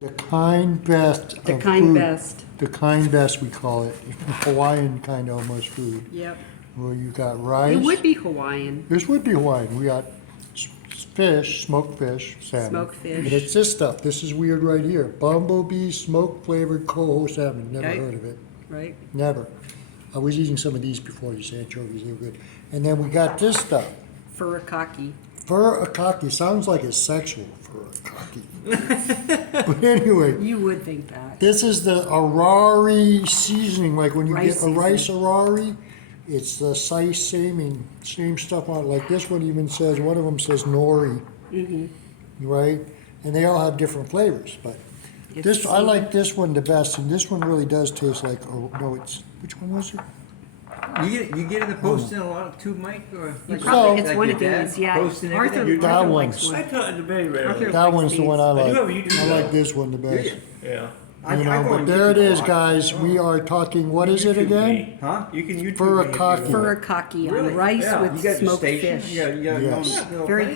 The kind best The of kind food. best. The kind best, we call it. Hawaiian kind of almost food. Yep. Where you got rice. It would be Hawaiian. This would be Hawaiian. We got fish, smoked fish, salmon. Smoked fish. And it's this stuff. This is weird right here. Bumblebee smoked flavored coho salmon. Never Okay. heard of it. Right? Never. I was eating some of these before, these anchovies. They were good. And then we got this stuff. Furikake. Furikake. Sounds like it's sexual. Furikake. But anyway. You would think that. This is the arari seasoning, like when you Rice get a rice seasoning. arari, it's the same stuff on it. Like this one even says, one of them says nori, right? And they all have different flavors, but this, I like this one the best, and this one really does taste like, oh, no, it's, which one was it? You get in the posting a lot too, Mike? Or You like probably, like it's one your of dad these, yeah. posting Arthur, everything? That Arthur one's- likes I one. thought it very rarely. Arthur- That likes one's the one I I like. do have a YouTube I like channel. this one the best. Yeah. You know, but there it is, guys. We are talking, what is it again? Huh? You can YouTube Furikake. me if you want. Furikake on Really? rice Yeah. with You got your smoked station? fish. You got Yes. no, Very